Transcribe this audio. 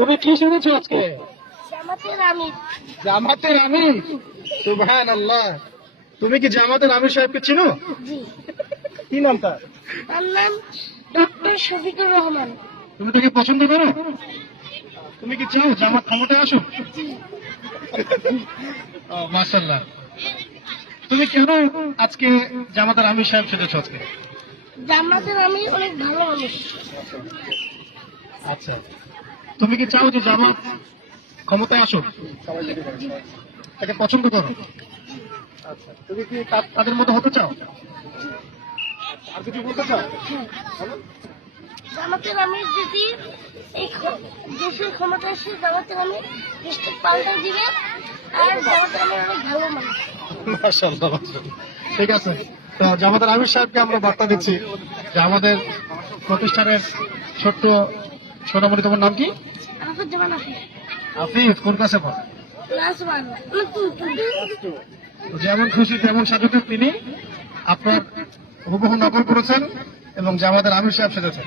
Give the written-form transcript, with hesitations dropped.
তুমি কি শুনেছো আজকে? জামাতের আমির। জামাতের আমির, সুবহানাল্লাহ। তুমি কি জামাতের আমির সাহেবকে চিনো? জি। কি নাম তার? তার নাম ডক্টর শফিকুর রহমান। তুমি তাকে পছন্দ করো? তুমি কি চাও জামাত ক্ষমতায় আসুক? জি। মাশাআল্লাহ। তুমি কেন আজকে জামাতের আমির সাহেব সেজেছো আজকে? জামাতের আমির অনেক ভালো মানুষ। আচ্ছা, তুমি কি চাও যে জামাত ক্ষমতায় আসুক? তাকে পছন্দ করো? আচ্ছা, তুমি কি তাদের মতো হতে চাও? আর কিছু বলতে চাও? হ্যাঁ। জামাতের আমির যদি এই দেশের ক্ষমতা এসে জামাতের আমির দেশটা পাল্টে দিবে, আর জামাতের আমির অনেক ভালো মানুষ। মাশাআল্লাহ, মাশাআল্লাহ। ঠিক আছে, তো জামাতের আমির সাহেবকে আমরা বার্তা দিচ্ছি যে আমাদের প্রতিষ্ঠানের ছোট্ট সোনামণি, তোমার নাম কি? আফুজ্জামান আফিফ। হাফিজ, কোন ক্লাসে পড়ে? ক্লাস 1। যেমন খুশি তেমন সাজুতে তিনি আপনার হুবহু নকল করেছেন এবং জামাতের আমির সাহেব সেজেছেন।